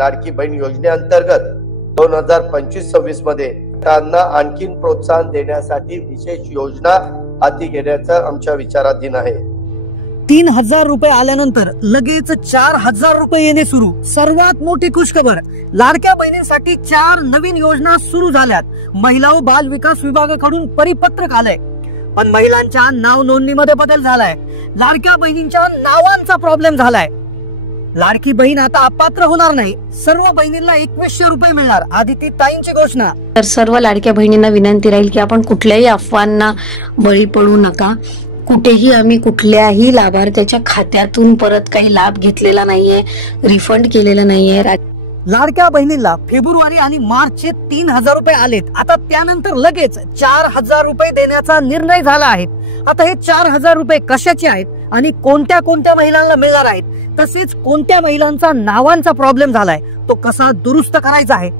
लाडकी बहीण योजनेअंतर्गत 2025-26 मध्ये त्यांना आणखीन प्रोत्साहन देण्यासाठी विशेष योजना हाती घेण्याचा आमच्या विचाराधीन आहे। 3000 रुपये आल्यानंतर लगेच 4000 रुपये येणे सुरू। सर्वात मोठी खुशखबर, लाडक्या बहिणींसाठी 4 नवीन योजना सुरू झाल्यात। महिला व बाल विकास विभागाकडून परिपत्रक आलंय, पण महिलांच्या नाव नोंदणीमध्ये बदल झालाय। लाडक्या बहिणींच्या नावांचा प्रॉब्लेम झालाय। लाडकी बहीण आता अपात्र होणार नाही, सर्व बहिणींना 2100 रुपये मिळणार। आदिती ताईंची घोषणा। तर सर्व लाडक्या बहिणींना विनंती राहील की आपण कुठल्याही अफवांना बळी पडू नका। कुठेही आम्ही कुठल्याही लाभार्थ्याच्या खात्यातून परत काही लाभ घेतलेला नाहीये, रिफंड केलेला नाहीये। लाडक्या बहिणीला फेब्रुवारी आणि मार्चचे 3000 रुपये आलेत। आता त्यानंतर लगेच 4000 रुपये देण्याचा निर्णय झाला आहे। आता हे 4000 रुपये कशाचे आहेत आणि कोणत्या कोणत्या महिलांना मिळणार आहेत, तसेच कोणत्या महिलांचा नावांचा प्रॉब्लेम झालाय तो कसा दुरुस्त करायचा आहे।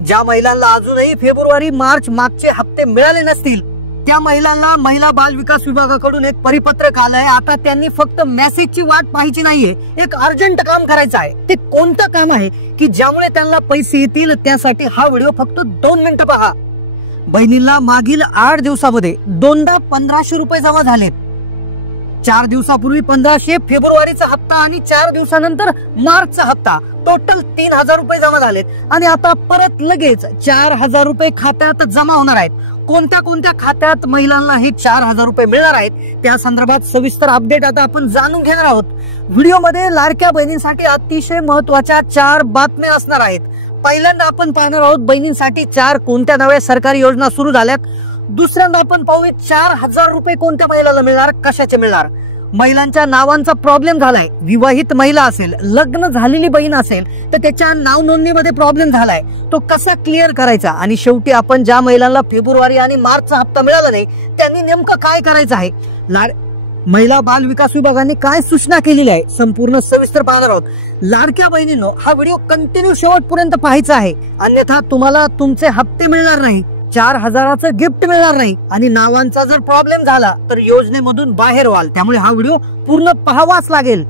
ज्या महिलांना अजूनही फेब्रुवारी मार्च मागचे हप्ते मिळाले नसतील त्या महिलांना महिला बाल विकास विभागाकडून एक परिपत्रक आलंय। आता त्यांनी फक्त मेसेजची वाट पाहायची नाहीये, एक अर्जंट काम करायचं आहे। ते कोणतं काम आहे की ज्यामुळे त्यांना पैसे येतील, त्यासाठी हा व्हिडिओ फक्त 2 मिनिटं पहा। बहिणींना मागील 8 दिवसामध्ये दोनदा 1500 रुपये जमा झालेत। 4 दिवसापूर्वी 1500 फेब्रुवारीचा हप्ता आणि 4 दिवसानंतर मार्चचा हप्ता, टोटल 3000 रुपये जमा झालेत आणि आता परत लगेच 4000 रुपये खात्यात जमा होणार आहेत। कोणत्या कोणत्या खात्यात महिलांना हे 4000 रुपये मिळणार आहेत त्या संदर्भात सविस्तर अपडेट आता आपण जाणून घेणार आहोत। व्हिडिओमध्ये लाडक्या बहिणींसाठी अतिशय महत्त्वाच्या 4 बातम्या असणार आहेत। पहिल्यांदा आपण पाहणार आहोत बहिणींसाठी 4 कोणत्या नव्या सरकारी योजना सुरू झाल्यात। दुसऱ्यांदा आपण पाहूया 4000 रुपये कोणत्या महिलाला मिळणार, कशाचे मिळणार। महिलांच्या नावांचा प्रॉब्लेम झालाय। विवाहित महिला असेल, लग्न झालेली बहीण असेल तर त्याच्या नाव नोंदणीमध्ये प्रॉब्लेम झालाय, तो कसा क्लिअर करायचा। आणि शेवटी आपण ज्या महिलांना फेब्रुवारी आणि मार्चचा हप्ता मिळाला नाही त्यांनी नेमकं काय करायचं आहे, महिला बाल विकास विभागाने काय सूचना केलेली आहे, संपूर्ण सविस्तर पाहणार आहोत। लाडक्या बहिणींनो, हा व्हिडिओ कंटिन्यू शेवटपर्यंत पाहायचा आहे, अन्यथा तुम्हाला तुमचे हप्ते मिळणार नाही, 4000चं गिफ्ट मिळणार नाही आणि नावांचा जर प्रॉब्लेम झाला तर योजनेमधून बाहेर व्हाल। त्यामुळे हा व्हिडिओ पूर्ण पाहावाच लागेल।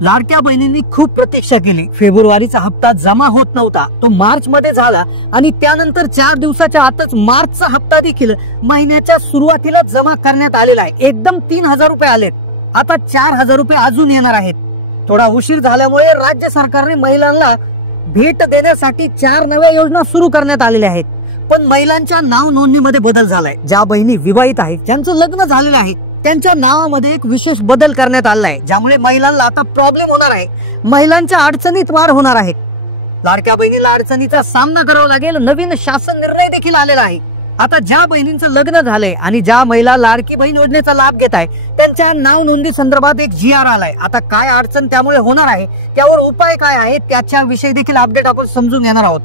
लाडक्या बहिणींनी खूप प्रतीक्षा केली। फेब्रुवारीचा हप्ता जमा होत नव्हता, तो मार्च मध्ये झाला आणि त्यानंतर 4 दिवसाच्या आतच मार्चचा हप्ता देखील महिन्याच्या सुरुवातीला जमा करण्यात आलेला आहे। एकदम 3000 रुपये आलेत। आता 4000 रुपये अजून येणार आहेत। थोडा उशीर झाल्यामुळे राज्य सरकारने महिलांना भेट देण्यासाठी 4 नव्या योजना सुरू करण्यात आलेल्या आहेत, पण महिलांच्या नाव नोंदणीमध्ये बदल झालाय। ज्या बहिणी विवाहित आहेत, ज्यांचं लग्न झालेलं आहे, त्यांच्या नावामध्ये एक विशेष बदल करण्यात आला आहे, ज्यामुळे महिलांना आता प्रॉब्लेम होणार आहे, महिलांच्या अडचणीत वाढ होणार आहे। लाडक्या बहिणीला अडचणीचा सामना करावा लागेल। नवीन शासन निर्णय देखील आलेला आहे। आता ज्या बहिणींचं लग्न झालंय आणि ज्या महिला लाडकी बहीण योजनेचा लाभ घेत आहे त्यांच्या नाव नोंदणी संदर्भात एक GR आलाय। आता काय अडचण त्यामुळे होणार आहे, त्यावर उपाय काय आहे, त्याच्याविषयी देखील अपडेट आपण समजून घेणार आहोत।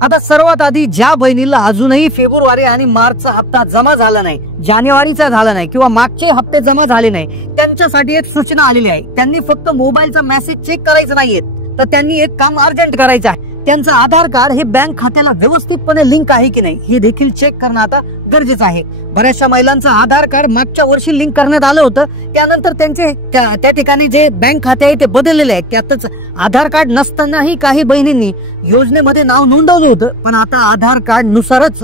आता सर्वात आधी ज्या बहिणीला अजूनही फेब्रुवारी आणि मार्चचा हप्ता जमा झाला नाही, जानेवारीचा झाला नाही किंवा मागचे हप्ते जमा झाले नाही, त्यांच्यासाठी एक सूचना आलेली आहे। त्यांनी फक्त मोबाईलचा मेसेज चेक करायचं नाहीये, तर त्यांनी एक काम अर्जंट करायचं आहे। त्यांचं आधार कार्ड हे बँक खात्याला व्यवस्थितपणे लिंक आहे की नाही हे देखील चेक करणं आता गरजेचं आहे। बऱ्याचशा महिलांचं आधार कार्ड मागच्या वर्षी लिंक करण्यात आलं होतं, त्यानंतर त्यांचे त्या ठिकाणी जे बँक खाते आहे ते बदललेले आहे। त्यातच आधार कार्ड नसतानाही काही बहिणींनी योजनेमध्ये नाव नोंदवलं होतं, पण आता आधार कार्ड नुसारच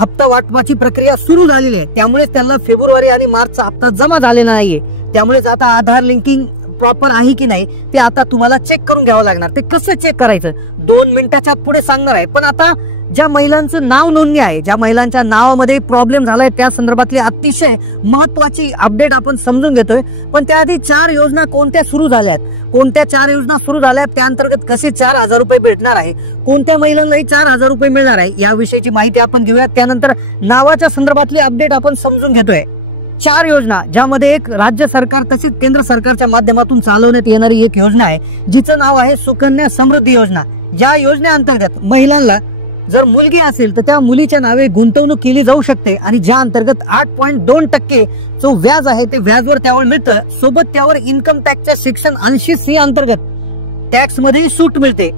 हप्ता वाटपाची प्रक्रिया सुरू झालेली आहे। त्यामुळे त्यांना फेब्रुवारी आणि मार्चचा हप्ता जमा झालेला नाहीये। त्यामुळेच आता आधार लिंकिंग प्रॉपर आहे की नाही ते आता तुम्हाला चेक करून घ्यावं लागणार। ते कसं चेक करायचं 2 मिनिटाच्या पुढे सांगणार आहे। पण आता ज्या महिलांचं नाव नोंदणी आहे, ज्या महिलांच्या नावामध्ये प्रॉब्लेम झालाय त्या संदर्भातली अतिशय महत्वाची अपडेट आपण समजून घेतोय। पण त्याआधी 4 योजना कोणत्या सुरू झाल्यात, कोणत्या 4 योजना सुरू झाल्यात, त्या अंतर्गत कसे 4000 रुपये भेटणार आहे, कोणत्या महिलांनाही 4000 रुपये मिळणार आहे याविषयीची माहिती आपण घेऊयात। त्यानंतर नावाच्या संदर्भातली अपडेट आपण समजून घेतोय। 4 योजना, ज्यामध्ये एक राज्य सरकार तसेच केंद्र सरकारच्या माध्यमातून चालवण्यात येणारी एक योजना आहे जिचं नाव आहे सुकन्या समृद्धी योजना। या योजनेअंतर्गत महिलांना जर मुलगी असेल तर त्या मुलीच्या नावे गुंतवणूक केली जाऊ शकते आणि ज्या अंतर्गत 8.2% जो व्याज आहे ते व्याजवर त्यावर मिळतं। सोबत त्यावर इन्कम टॅक्सच्या सेक्शन 80C अंतर्गत टॅक्स मध्ये सूट मिळते।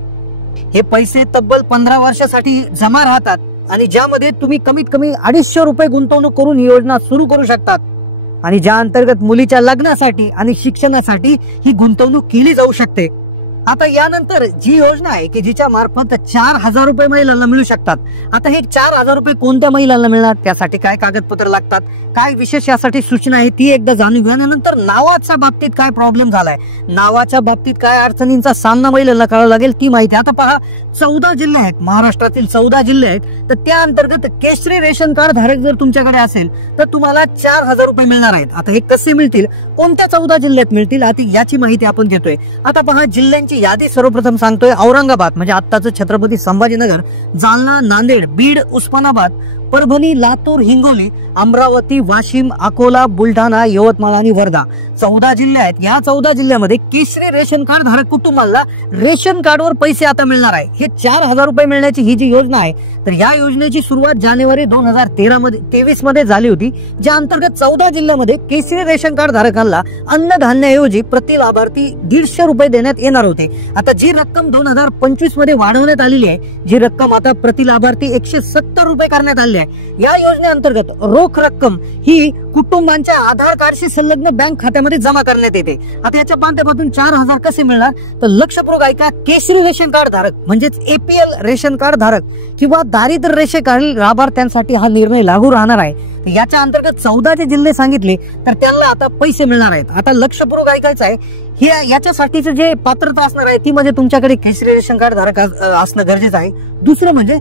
हे पैसे तब्बल 15 वर्षासाठी जमा राहतात आणि ज्यामध्ये तुम्ही कमीत कमी 250 रुपये गुंतवणूक करून ही योजना सुरू करू शकतात आणि ज्या अंतर्गत मुलीच्या लग्नासाठी आणि शिक्षणासाठी ही गुंतवणूक केली जाऊ शकते। आता यानंतर जी योजना आहे की जिच्या मार्फत 4,000 रुपये महिलांना मिळू शकतात. आता हे 4,000 रुपये कोणत्या महिलांना मिळणार, त्यासाठी काय कागदपत्र लागतात, काय विशेष यासाठी सूचना आहे ती एकदा जाणून घेऊया. नंतर नावाच्या बाबतीत काय प्रॉब्लेम झालाय, नावाच्या बाबतीत काय अडचणींचा सामना महिलांना करावा लागेल ती माहिती. आता पहा, 14 जिल्हे आहेत, महाराष्ट्रातील 14 जिल्हे आहेत. तर त्या अंतर्गत केशरी रेशन कार्ड धारक जर तुमच्याकडे असेल तर तुम्हाला 4,000 रुपये मिळणार आहेत. आता हे कसे मिळतील, कोणत्या 14 जिल्ह्यात मिळतील, आता याची माहिती आपण घेतोय. आता पहा, जिल्ह्यांची यादी सर्वप्रथम सांगतोय. औरंगाबाद म्हणजे आत्ताचं छत्रपती संभाजीनगर, जालना, नांदेड, बीड, उस्मानाबाद, परभणी, लातूर, हिंगोली, अमरावती, वाशिम, अकोला, बुलढाणा, यवतमाळ आणि वर्धा 14 जिल्हे आहेत. या 14 जिल्ह्यामध्ये केशरी रेशन कार्ड धारक कुटुंबाला रेशन कार्डवर पैसे आता मिळणार आहे. हे 4,000 रुपये मिळण्याची ही जी योजना आहे, तर या योजनेची सुरुवात जानेवारी 2023 मध्ये झाली होती, ज्या अंतर्गत 14 जिल्ह्यामध्ये केशरी रेशन कार्ड धारकांना अन्नधान्याऐवजी प्रति लाभार्थी 150 रुपये देण्यात येणार होते. आता जी रक्कम 2025 मध्ये वाढवण्यात आलेली आहे, जी रक्कम आता प्रति लाभार्थी 170 रुपये करण्यात आली आहे. या योजनेअंतर्गत रोख रक्कम ही कुटुंबांच्या आधार कार्डशी संलग्न बँक खात्यामध्ये जमा करण्यात येते. आता याच्या माध्यमातून 4,000 कसे मिळणार, तर लक्षपूर्वक ऐका. केशरी रेशन कार्ड धारक म्हणजेच APL रेशन कार्ड धारक किंवा दारिद्र्य रेषेखालील लाभार्थ्यांसाठी हा निर्णय लागू राहणार आहे. याच्या अंतर्गत 14 जिल्हे सांगितले तर त्यांना आता पैसे मिळणार आहेत. आता लक्षपूर्वक ऐकायचं आहे, याच्यासाठीचं जे पात्रता असणार आहे ती म्हणजे तुमच्याकडे केशरी रेशन कार्ड धारक असणं गरजेचं आहे. दुसरं म्हणजे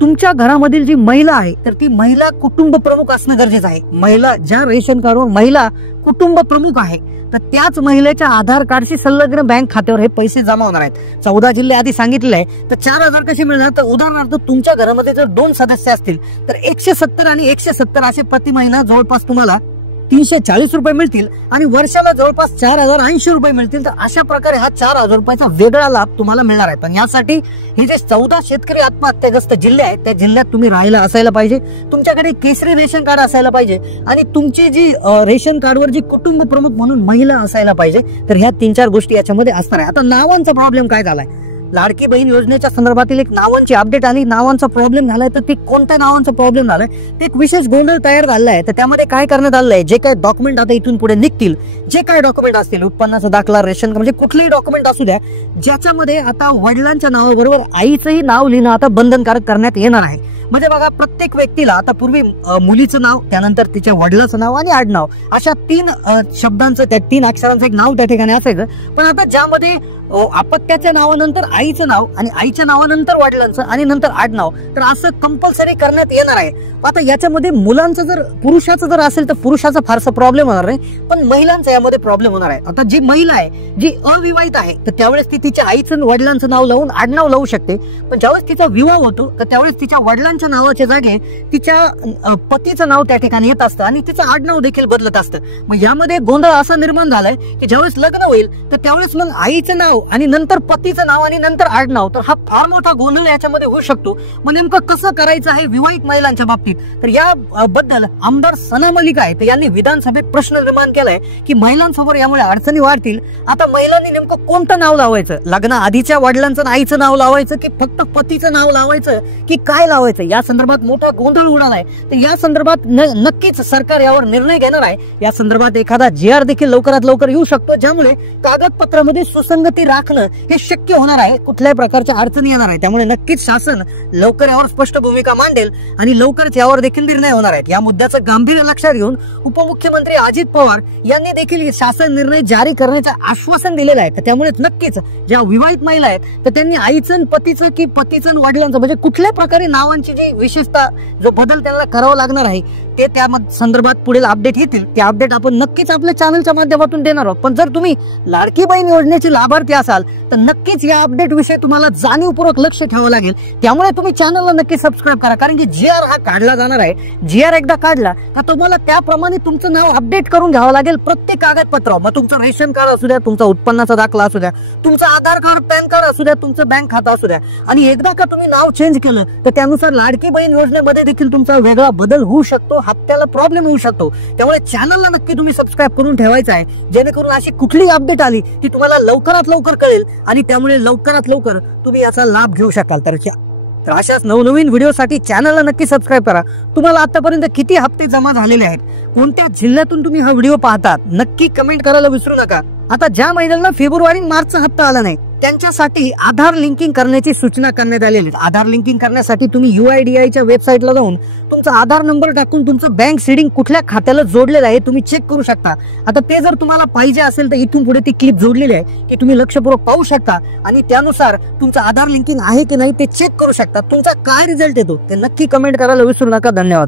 तुमच्या घरामधील जी महिला आहे तर ती महिला कुटुंब प्रमुख असणं गरजेचं आहे. महिला ज्या रेशन कार्डवर महिला कुटुंब प्रमुख आहे तर त्याच महिलेच्या आधार कार्डशी संलग्न बँक खात्यावर हे पैसे जमा होणार आहेत. 14 जिल्हे आधी सांगितले आहे. तर 4,000 कसे मिळणार, तर उदाहरणार्थ तुमच्या घरामध्ये जर 2 सदस्य असतील तर 170 आणि 170 असे प्रति महिना जवळपास तुम्हाला 340 रुपये मिळतील आणि वर्षाला जवळपास 4,080 रुपये मिळतील. तर अशा प्रकारे हा 4,000 रुपयाचा वेगळा लाभ तुम्हाला मिळणार आहे. पण यासाठी हे जे 14 शेतकरी आत्महत्याग्रस्त जिल्हे आहेत त्या जिल्ह्यात तुम्ही राहायला असायला पाहिजे, तुमच्याकडे केशरी रेशन कार्ड असायला पाहिजे आणि तुमची जी रेशन कार्डवर जी कुटुंब प्रमुख म्हणून महिला असायला पाहिजे. तर ह्या 3-4 गोष्टी याच्यामध्ये असणार आहे. आता नावांचा प्रॉब्लेम काय झालाय, लाडकी बहीण योजनेच्या संदर्भातील एक नावांची अपडेट आली, नावांचा प्रॉब्लेम झालाय. तर ते कोणत्या नावांचा प्रॉब्लेम झालाय, ते एक विशेष गोंधळ तयार झाला आहे. तर त्यामध्ये काय करण्यात आलं आहे, जे काही डॉक्युमेंट आता इथून पुढे निघतील, जे काही डॉक्युमेंट असतील, उत्पन्नाचा दाखला, रेशन म्हणजे कुठलेही डॉक्युमेंट असू द्या, ज्याच्यामध्ये आता वडिलांच्या नावाबरोबर आईचंही नाव लिहिणं आता बंधनकारक करण्यात येणार आहे. म्हणजे बघा, प्रत्येक व्यक्तीला आता पूर्वी मुलीचं नाव, त्यानंतर तिच्या वडिलाचं नाव आणि आडनाव अशा 3 शब्दांचं, त्या 3 अक्षरांचं एक नाव त्या ठिकाणी असायचं. पण आता ज्यामध्ये अपत्याच्या नावानंतर आईचं नाव आणि आईच्या नावानंतर वडिलांचं आणि नंतर आडनाव, तर असं कंपल्सरी करण्यात येणार आहे. आता याच्यामध्ये मुलांचं जर पुरुषाचं जर असेल तर पुरुषाचा फारसा प्रॉब्लेम होणार नाही, पण महिलांचा यामध्ये प्रॉब्लेम होणार आहे. आता जी महिला आहे जी अविवाहित आहे तर त्यावेळेस ती तिच्या आईचं वडिलांचं नाव लावून आडनाव लावू शकते. पण ज्यावेळेस तिचा विवाह होतो तर त्यावेळेस तिच्या वडिलांच्या नावाच्या जागे तिच्या पतीचं नाव त्या ठिकाणी येत असतं आणि तिचं आडनाव देखील बदलत असतं. मग यामध्ये गोंधळ असा निर्माण झालाय की ज्यावेळेस लग्न होईल तर त्यावेळेस मग आईचं नाव आणि नंतर पतीचं नाव आणि नंतर आडनाव, तर हा फार मोठा गोंधळ याच्यामध्ये होऊ शकतो. मग नेमकं कसं करायचं आहे विवाहित महिलांच्या बाबतीत, तर या बद्दल आमदार सना मलिक आहे तर यांनी विधानसभेत प्रश्न निर्माण केलाय की महिलांसमोर यामुळे अडचणी वाढतील. आता महिलांनी नेमकं कोणतं नाव लावायचं, लग्न आधीच्या वडिलांचं आईचं नाव लावायचं की फक्त पतीचं नाव लावायचं की काय लावायचं, या संदर्भात मोठा गोंधळ उडालाय. तर या संदर्भात नक्कीच सरकार यावर निर्णय घेणार आहे. या संदर्भात एखादा GR देखील लवकरात लवकर येऊ शकतो, ज्यामुळे कागदपत्रामध्ये सुसंगती राखणं हे शक्य होणार आहे, कुठल्याही प्रकारच्या अडचणी येणार आहे. त्यामुळे नक्कीच शासन लवकर यावर स्पष्ट भूमिका मांडेल आणि लवकरच यावर देखील निर्णय होणार आहेत. या मुद्द्याचं गांभीर्य लक्षात घेऊन उपमुख्यमंत्री अजित पवार यांनी देखील शासन निर्णय जारी करण्याचं आश्वासन दिलेलं आहे. त्यामुळे नक्कीच ज्या विवाहित महिला आहेत तर त्यांनी आईचं पतीचं की पतीचं वडिलांचं म्हणजे कुठल्या प्रकारे नावांची जी विशेषता जो बदल त्यांना करावा लागणार आहे ते त्या संदर्भात पुढील अपडेट येतील. ते अपडेट आपण नक्कीच आपल्या चॅनलच्या माध्यमातून देणार आहोत. पण जर तुम्ही लाडकी बहीण योजनेचे लाभार्थी असाल तर नक्कीच या अपडेट विषयी तुम्हाला जाणीवपूर्वक लक्ष ठेवावं लागेल. त्यामुळे तुम्ही चॅनलला नक्की सबस्क्राईब करा, कारण की GR हा काढला जाणार आहे. GR एकदा काढला तर तुम्हाला त्याप्रमाणे तुमचं नाव अपडेट करून घ्यावं लागेल प्रत्येक कागदपत्र. मग तुमचं रेशन कार्ड असू द्या, तुमचा उत्पन्नाचा दाखला असू द्या, तुमचं आधार कार्ड, पॅन कार्ड असू द्या, तुमचं बँक खातं असू द्या. आणि एकदा का तुम्ही नाव चेंज केलं तर त्यानुसार लाडकी बहीण योजनेमध्ये देखील तुमचा वेगळा बदल होऊ शकतो, हप्त्याला प्रॉब्लेम होऊ शकतो. त्यामुळे चॅनलला नक्की तुम्ही सबस्क्राईब करून ठेवायचं आहे, जेणेकरून अशी कुठलीही अपडेट आली ती तुम्हाला लवकरात लवकर कळेल आणि त्यामुळे लवकरात लवकर तुम्ही याचा लाभ घेऊ शकाल. तर अशाच नवनवीन व्हिडिओसाठी चॅनलला नक्की सबस्क्राईब करा. तुम्हाला आतापर्यंत किती हप्ते जमा झालेले आहेत, कोणत्या जिल्ह्यातून तुम्ही हा व्हिडिओ पाहतात, नक्की कमेंट करायला विसरू नका. आता ज्या महिन्यांना फेब्रुवारी मार्चचा हप्ता आला नाही त्यांच्यासाठी आधार लिंकिंग करण्याची सूचना करण्यात आलेली आहे। आधार लिंकिंग करण्यासाठी तुम्ही UIDAIच्या वेबसाईटला जाऊन तुमचा आधार नंबर टाकून तुमचं बँक सीडिंग कुठल्या खात्याला जोडलेलं आहे तुम्ही चेक करू शकता। आता ते जर तुम्हाला पाहिजे असेल तर इथून पुढे ती क्लिप जोडलेली आहे की तुम्ही लक्षपूर्वक पाहू शकता आणि त्यानुसार तुमचं आधार लिंकिंग आहे की नाही ते चेक करू शकता। तुमचा काय रिझल्ट येतो ते नक्की कमेंट करायला विसरू नका। धन्यवाद।